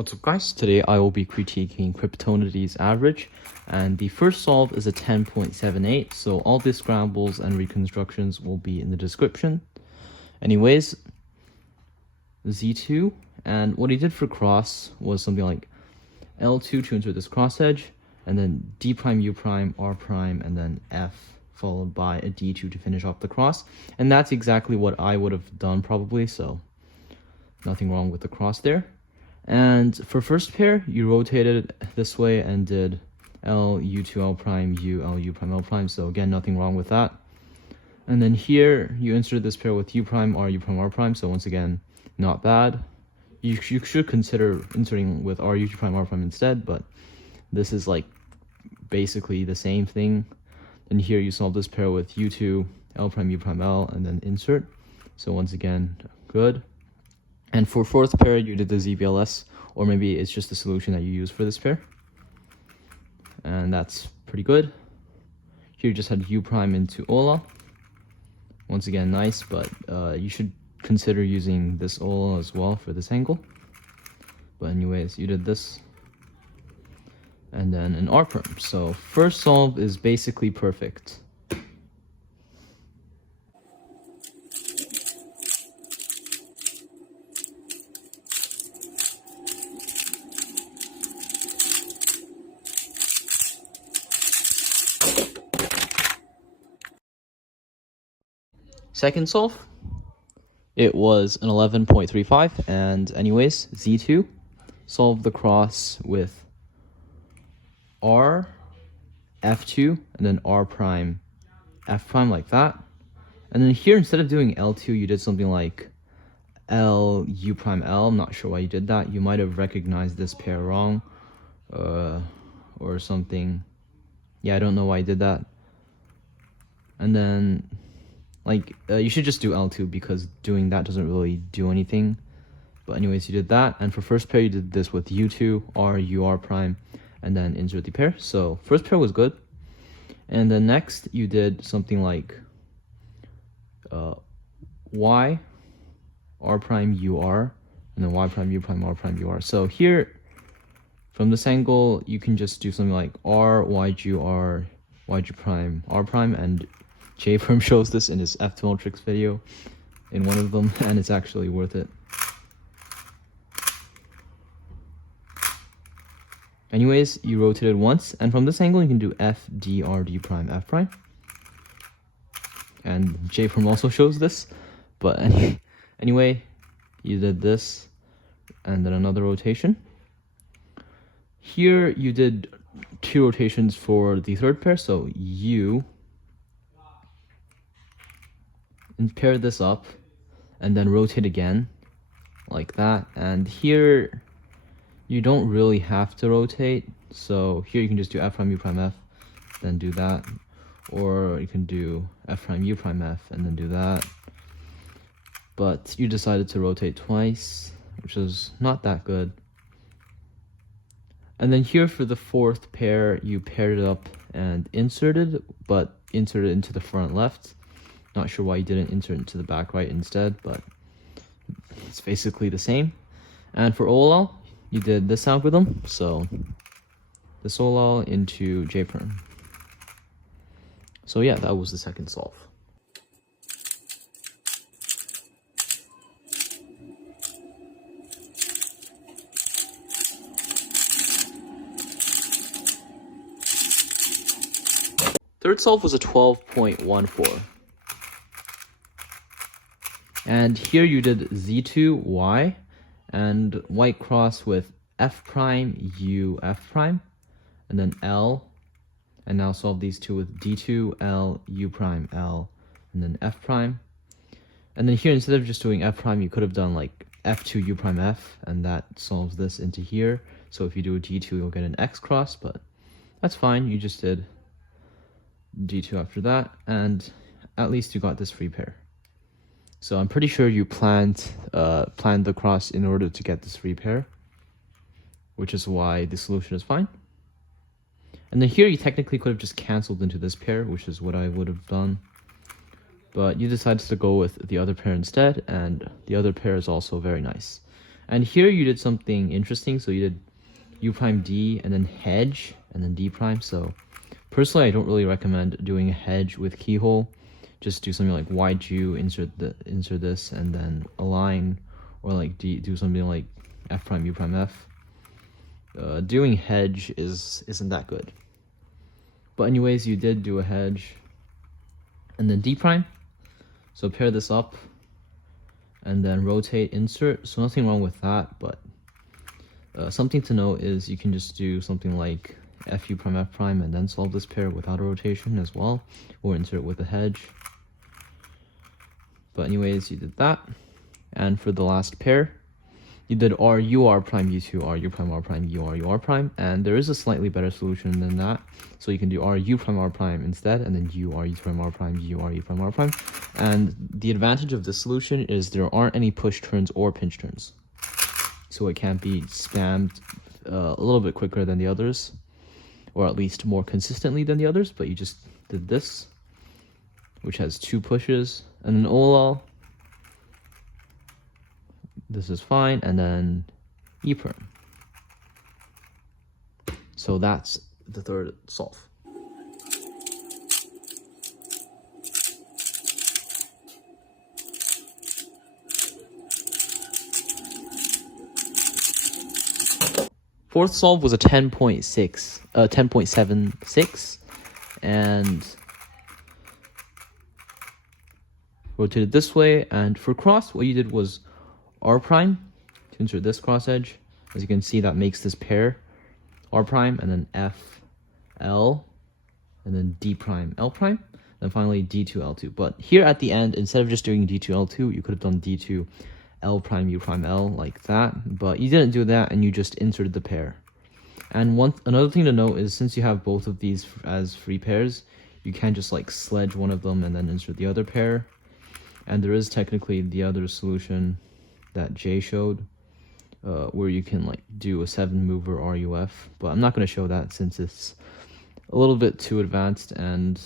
What's up guys, today I will be critiquing Cryptonity's average, and the first solve is a 10.78, so all the scrambles and reconstructions will be in the description. Anyways, Z2, and what he did for cross was something like L2 to insert this cross edge, and then D prime, U prime, R prime, and then F, followed by a D2 to finish off the cross, and that's exactly what I would have done probably, so nothing wrong with the cross there. And for first pair, you rotated it this way and did L, U2, L prime, U, L, U prime, L prime. So again, nothing wrong with that. And then here, you inserted this pair with U prime, R, U prime, R prime. So once again, not bad. You should consider inserting with R, U prime, R prime instead, but this is like basically the same thing. And here you solve this pair with U2, L prime, U prime, L, and then insert. So once again, good. And for fourth pair, you did the ZBLS, or maybe it's just the solution that you use for this pair. And that's pretty good. Here you just had U prime into Ola. Once again, nice, but you should consider using this Ola as well for this angle. But anyways, you did this. And then an R prime. So first solve is basically perfect. Second solve, it was an 11.35, and anyways, Z2, solve the cross with R, F2, and then R prime, F prime like that. And then here, instead of doing L2, you did something like L, U prime, L. I'm not sure why you did that. You might have recognized this pair wrong, or something. Yeah, I don't know why I did that. And then you should just do L2 because doing that doesn't really do anything. But anyways, you did that. And for first pair, you did this with U2, R, U, R prime, and then insert the pair. So first pair was good. And then next, you did something like Y, R prime, U, R, and then Y prime, U prime, R prime, U, R. So here, from this angle, you can just do something like R, Y, G, R, Y, G prime, R prime, and J Firm shows this in his F2 tricks video in one of them, and it's actually worth it. Anyways, you rotate it once, and from this angle you can do F, D, R, D prime, F prime. And J Firm also shows this, but anyway, you did this, and then another rotation. Here you did two rotations for the third pair, so U, and pair this up, and then rotate again, like that. And here, you don't really have to rotate. So here you can just do F prime, U prime, F, then do that. Or you can do F prime, U prime, F, and then do that. But you decided to rotate twice, which is not that good. And then here for the fourth pair, you paired it up and inserted, but inserted into the front left. Not sure why you didn't insert into the back right instead, but it's basically the same. And for OLL, you did this algorithm, so this OLL into J Firm. So yeah, that was the second solve. Third solve was a 12.14. And here you did Z2, Y, and white cross with F prime, U, F prime, and then L, and now solve these two with D2, L, U prime, L, and then F prime. And then here, instead of just doing F prime, you could have done like F2, U prime, F, and that solves this into here. So if you do a D2, you'll get an X cross, but that's fine. You just did D2 after that, and at least you got this free pair. So I'm pretty sure you planned the cross in order to get this free pair, which is why the solution is fine. And then here you technically could have just canceled into this pair, which is what I would have done. But you decided to go with the other pair instead, and the other pair is also very nice. And here you did something interesting. So you did U prime D and then hedge and then D prime. So personally, I don't really recommend doing a hedge with keyhole. Just do something like YG, insert this, and then align, or like do something like F prime U prime F. Doing hedge isn't that good. But anyways, you did do a hedge, and then D prime. So pair this up, and then rotate, insert. So nothing wrong with that, but something to note is you can just do something like FU prime F prime and then solve this pair without a rotation as well, or insert with a hedge. But anyways, you did that. And for the last pair, you did R prime U2 R prime R prime U R prime, and there is a slightly better solution than that. So you can do RU prime R prime instead, and then U prime R prime U prime R prime. And the advantage of this solution is there aren't any push turns or pinch turns, so it can't be spammed a little bit quicker than the others, or at least more consistently than the others. But you just did this, which has 2 pushes, and then OLL. This is fine, and then E perm. So that's the third solve. Fourth solve was a 10.76, and rotated this way. And for cross, what you did was R prime to insert this cross edge. As you can see, that makes this pair R prime, and then F L, and then D prime L prime, and finally D2 L2. But here at the end, instead of just doing D2 L2, you could have done D2 L prime U prime L like that, but you didn't do that, and you just inserted the pair. And another thing to note is, since you have both of these as free pairs, you can't just like sledge one of them and then insert the other pair. And there is technically the other solution that Jay showed, where you can like do a 7 mover RUF, but I'm not going to show that since it's a little bit too advanced and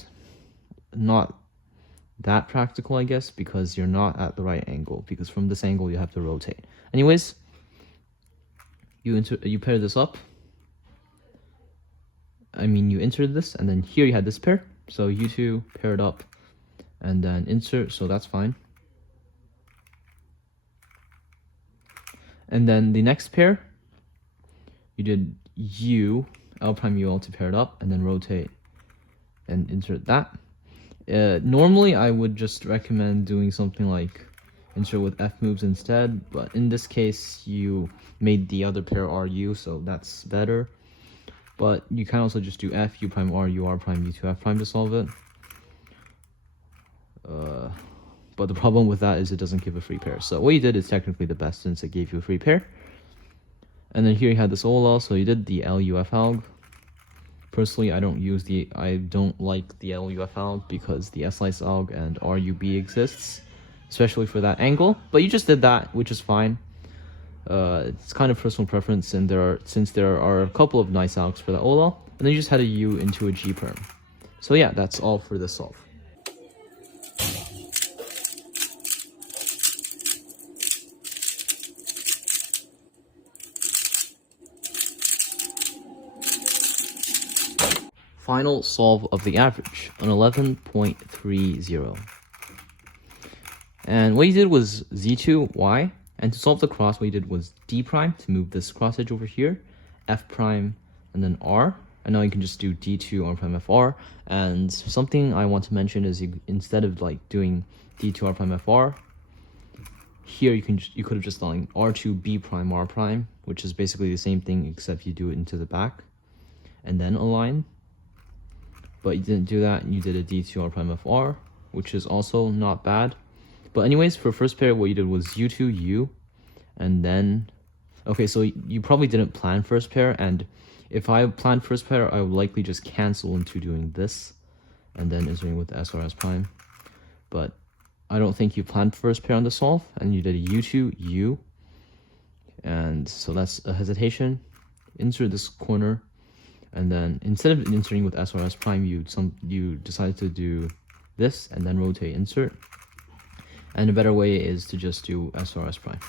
not that practical, I guess, because you're not at the right angle, because from this angle you have to rotate. Anyways, you pair this up. You entered this, and then here you had this pair, so you two paired up and then insert, so that's fine. And then the next pair, you did U, L prime UL to pair it up, and then rotate and insert that. Normally, I would just recommend doing something like insert with F moves instead, but in this case, you made the other pair RU, so that's better. But you can also just do F, U prime R, U R prime, U2 F prime to solve it. But the problem with that is it doesn't give a free pair. So what you did is technically the best, since it gave you a free pair. And then here you had this OLL, so you did the LUF alg. Personally, I don't like the LUF alg because the S-slice alg and RUB exists, especially for that angle. But you just did that, which is fine. It's kind of personal preference, and since there are a couple of nice algs for the OLL, and then you just had a U into a G perm. So yeah, that's all for this solve. Final solve of the average, an 11.30. And what you did was Z2, Y, and to solve the cross, what you did was D prime to move this cross edge over here, F prime, and then R. And now you can just do D2 R prime FR. And something I want to mention is instead of like doing D2 R prime FR, here you could have just done R2 B prime R prime, which is basically the same thing except you do it into the back, and then align. But you didn't do that, and you did a D2 R prime FR, which is also not bad. But anyways, for first pair, what you did was U2 U, and then okay, so you probably didn't plan first pair, and if I planned first pair, I would likely just cancel into doing this and then inserting with the SRS prime. But I don't think you planned first pair on the solve, and you did a U2 U, and so that's a hesitation. Insert this corner. And then instead of inserting with SRS prime, you decided to do this and then rotate insert. And a better way is to just do SRS prime.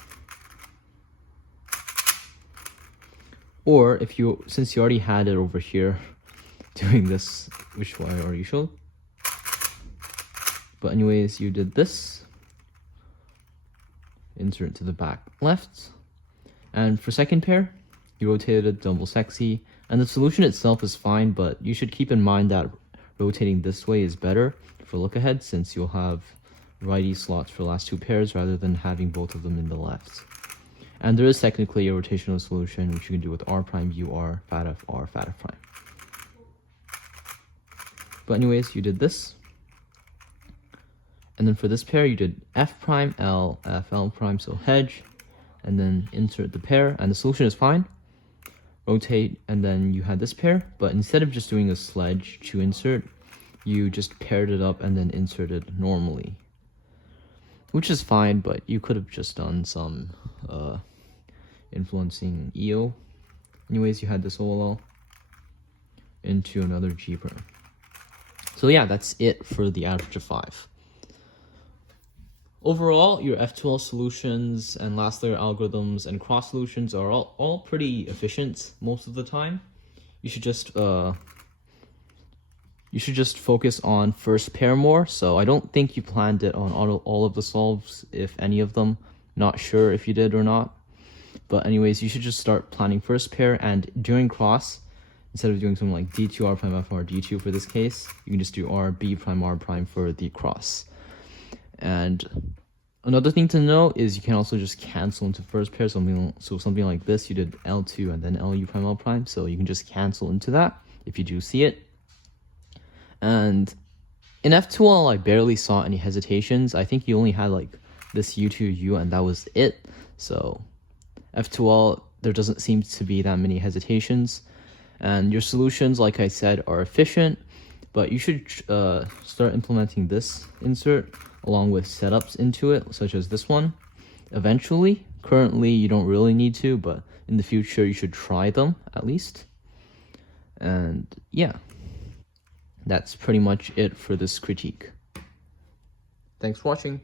Or if you, since you already had it over here doing this, which I already showed. But anyways, you did this. Insert to the back left. And for second pair, you rotated it double sexy. And the solution itself is fine, but you should keep in mind that rotating this way is better for look ahead, since you'll have righty slots for the last two pairs rather than having both of them in the left. And there is technically a rotational solution which you can do with R prime, UR, fat F, R, fat F prime. But anyways, you did this. And then for this pair, you did F prime, L, F, L prime, so hedge. And then insert the pair, and the solution is fine. Rotate, and then you had this pair, but instead of just doing a sledge to insert, you just paired it up and then inserted normally. Which is fine, but you could have just done some influencing EO. Anyways, you had this OLL into another G prime. So yeah, that's it for the average of 5. Overall, your F2L solutions and last layer algorithms and cross solutions are all pretty efficient most of the time. You should just focus on first pair more. So I don't think you planned it on all of the solves, if any of them. Not sure if you did or not. But anyways, you should just start planning first pair, and during cross, instead of doing something like D2 R prime F R D2 for this case, you can just do R B prime R prime for the cross. And another thing to know is you can also just cancel into first pair, something like this. You did L2 and then LU prime L prime, so you can just cancel into that if you do see it. And in F2L, I barely saw any hesitations. I think you only had like this U2 U, and that was it. So F2L, there doesn't seem to be that many hesitations. And your solutions, like I said, are efficient, but you should start implementing this insert along with setups into it, such as this one, eventually. Currently, you don't really need to, but in the future, you should try them, at least. And yeah, that's pretty much it for this critique. Thanks for watching.